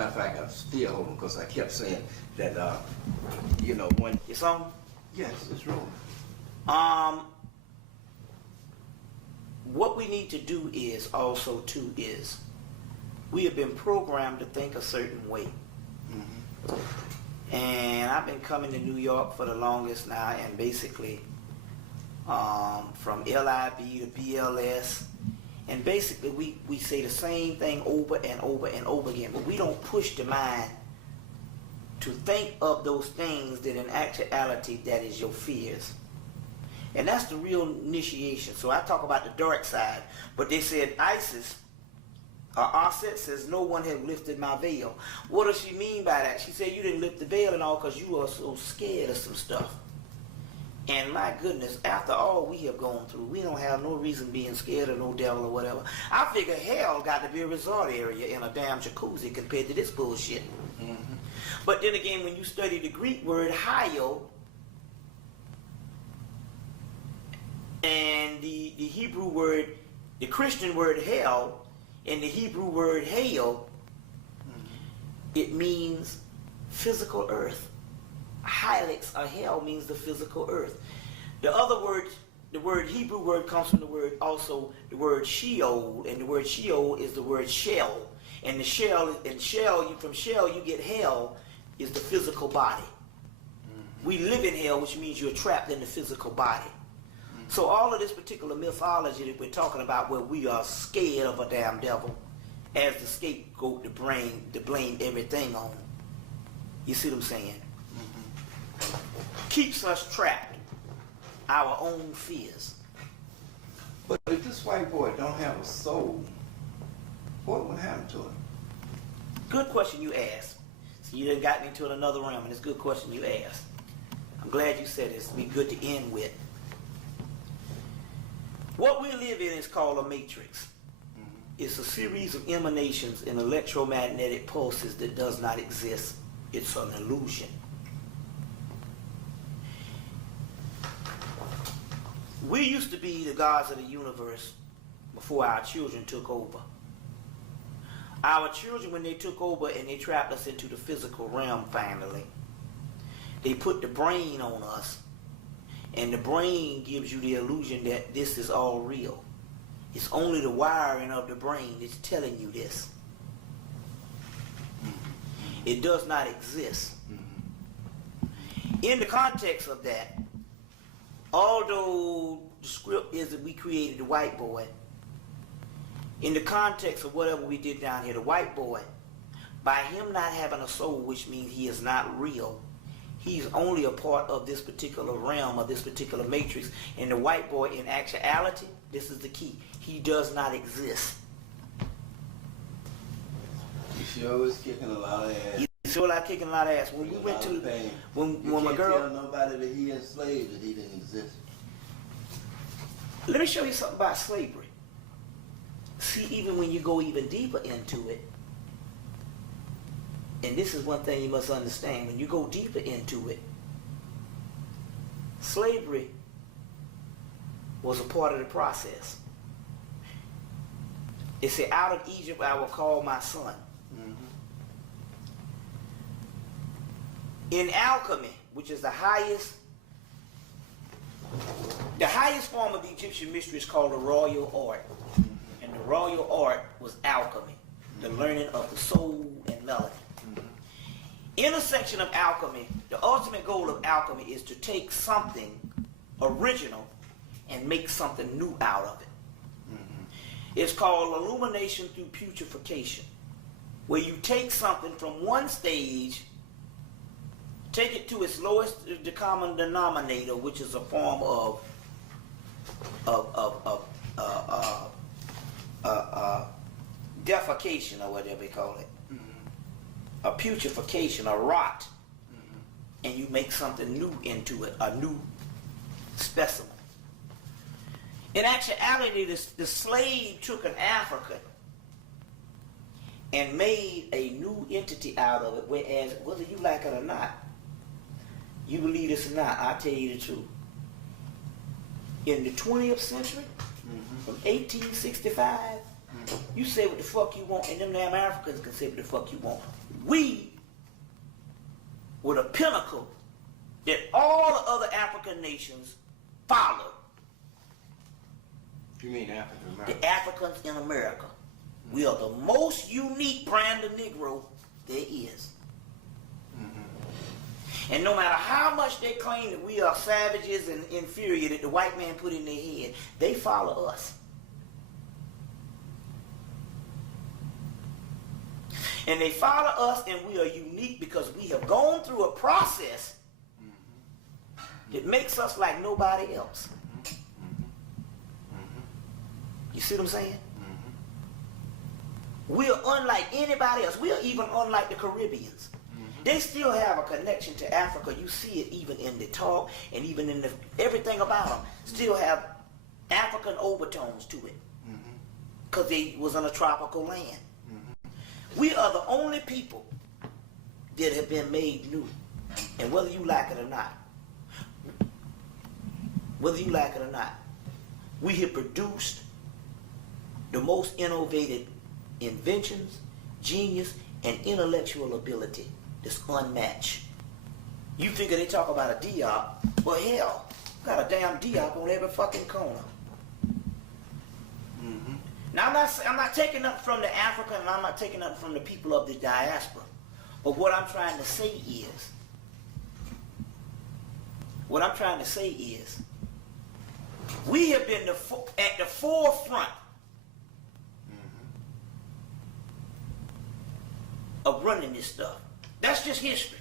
Matter of fact, I'm still holding because I kept saying that, you know, when. It's on? Yes, it's rolling. What we need to do is also too is we have been programmed to think a certain way. And I've been coming to New York for the longest now, and basically from LIB to BLS, and basically we say the same thing over and over and over again, but we don't push the mind to think of those things that in actuality that is your fears. And that's the real initiation. So I talk about the dark side, but they said ISIS, Aset says, no one has lifted my veil. What does she mean by that? She said you didn't lift the veil and all because you are so scared of some stuff. And my goodness, after all we have gone through, we don't have no reason being scared of no devil or whatever. I figure hell got to be a resort area in a damn jacuzzi compared to this bullshit. But then again, when you study the Greek word hyo and the Hebrew word, the Christian word hell, and the Hebrew word hail, it means physical earth. Helix or hell means the physical earth. The other word, the word Hebrew word comes from the word also the word Sheol, and the word Sheol is the word shell. And the shell, from shell you get hell, is the physical body. We live in hell, which means you're trapped in the physical body. So all of this particular mythology that we're talking about, where we are scared of a damn devil as the scapegoat to blame everything on. You see what I'm saying? Keeps us trapped. Our own fears. But if this white boy don't have a soul, what would happen to him? Good question you asked. So you done got me into another realm, and it's a good question you asked. I'm glad you said this. It'd be good to end with. What we live in is called a matrix. It's a series of emanations and electromagnetic pulses that does not exist. It's an illusion. We used to be the gods of the universe before our children took over. Our children, when they took over and they trapped us into the physical realm finally, they put the brain on us. And the brain gives you the illusion that this is all real. It's only the wiring of the brain that's telling you this. It does not exist. In the context of that, although the script is that we created the white boy, in the context of whatever we did down here, the white boy, by him not having a soul, which means he is not real, he's only a part of this particular realm, of this particular matrix. And the white boy, in actuality, this is the key, he does not exist. He sure is kicking a lot of ass. He's sure like kicking a lot of ass. When we went to, when my girl, tell nobody that he enslaved that he didn't exist. Let me show you something about slavery. See, even when you go even deeper into it, and this is one thing you must understand, when you go deeper into it, slavery was a part of the process. It said, out of Egypt I will call my son. In alchemy, which is the highest form of the Egyptian mystery, is called the royal art. And the royal art was alchemy, the learning of the soul and melody. Intersection of alchemy, the ultimate goal of alchemy is to take something original and make something new out of it. It's called illumination through putrefaction, where you take something from one stage, take it to its lowest common denominator, which is a form of defecation, or whatever they call it. A putrefaction, a rot, and you make something new into it, a new specimen. In actuality, the slave took an African and made a new entity out of it, whereas whether you like it or not, you believe this or not, I'll tell you the truth. In the 20th century, from 1865 You say what the fuck you want, and them damn Africans can say what the fuck you want. We were the pinnacle that all the other African nations followed. You mean African American? The Africans in America. We are the most unique brand of Negro there is. And no matter how much they claim that we are savages and inferior that the white man put in their head, they follow us. And they follow us, and we are unique because we have gone through a process that makes us like nobody else. You see what I'm saying? We are unlike anybody else. We are even unlike the Caribbeans. They still have a connection to Africa. You see it even in the talk and even in everything about them. Still have African overtones to it. Because they was in a tropical land. We are the only people that have been made new. And whether you like it or not, we have produced the most innovative inventions, genius, and intellectual ability that's unmatched. You figure they talk about a Diop, well hell, got a damn Diop on every fucking corner. Now I'm not taking up from the African, and I'm not taking up from the people of the diaspora. But what I'm trying to say is, we have been at the forefront of running this stuff. That's just history.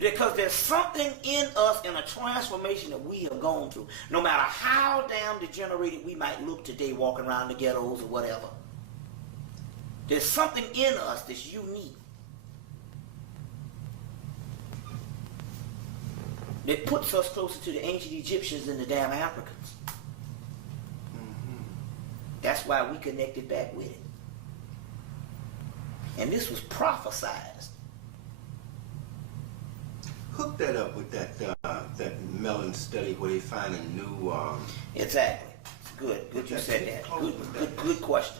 Because there's something in us in a transformation that we have gone through. No matter how damn degenerated we might look today walking around the ghettos or whatever. There's something in us that's unique. That puts us closer to the ancient Egyptians than the damn Africans. That's why we connected back with it. And this was prophesized. Hook that up with that Mellon study where they find a new. Exactly. Good you said that. Good question.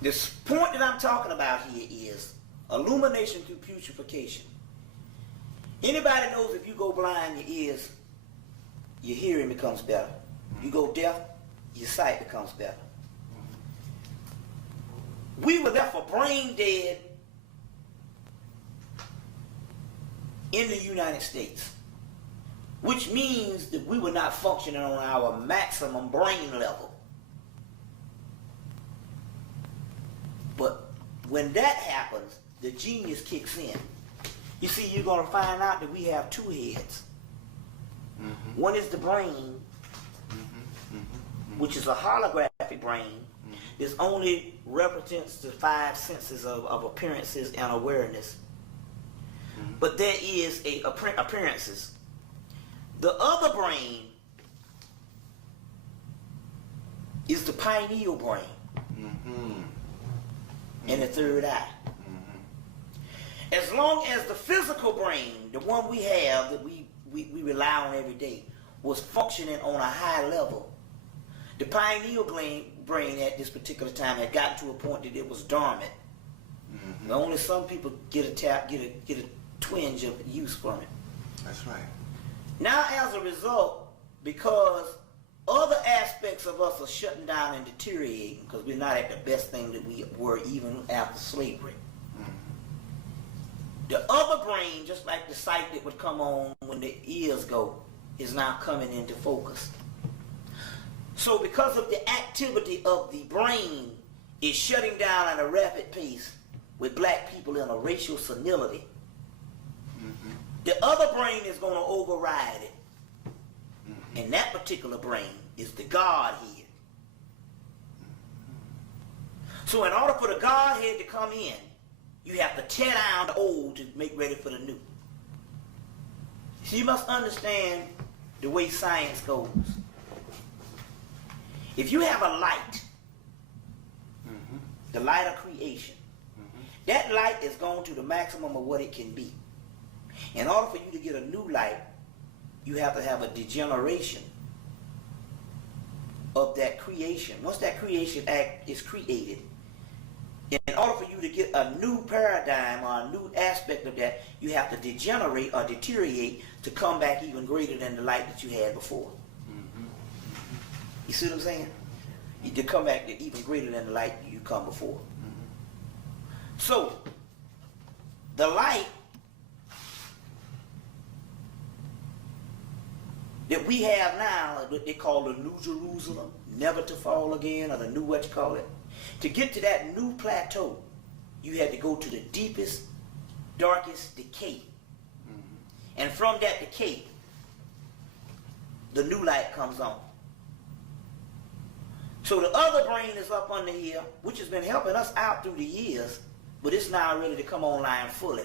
This point that I'm talking about here is illumination through putrefaction. Anybody knows if you go blind, your ears, your hearing becomes better. You go deaf, your sight becomes better. We were therefore brain dead in the United States, which means that we were not functioning on our maximum brain level. But when that happens, the genius kicks in. You see, you're going to find out that we have two heads. One is the brain, which is a holographic brain. This only represents the five senses of appearances and awareness. But there is appearances. The other brain is the pineal brain. And the third eye. As long as the physical brain, the one we have that we rely on every day, was functioning on a high level, the pineal brain at this particular time had gotten to a point that it was dormant. Only some people get a twinge of use from it. That's right. Now, as a result, because other aspects of us are shutting down and deteriorating, because we're not at the best thing that we were even after slavery. The other brain, just like the sight that would come on when the ears go, is now coming into focus. So because of the activity of the brain is shutting down at a rapid pace with black people in a racial senility, the other brain is going to override it. And that particular brain is the Godhead. So in order for the Godhead to come in, you have to tear down the old to make ready for the new. So you must understand the way science goes. If you have a light, the light of creation, that light is going to the maximum of what it can be. In order for you to get a new light, you have to have a degeneration of that creation, once that creation act is created, in order for you to get a new paradigm or a new aspect of that, you have to degenerate or deteriorate to come back even greater than the light that you had before. You see what I'm saying? To come back to even greater than the light you come before. So, the light that we have now, what they call the New Jerusalem, never to fall again, or the new what you call it. To get to that new plateau, you had to go to the deepest, darkest decay. And from that decay, the new light comes on. So the other brain is up under here, which has been helping us out through the years, but it's now ready to come online fully.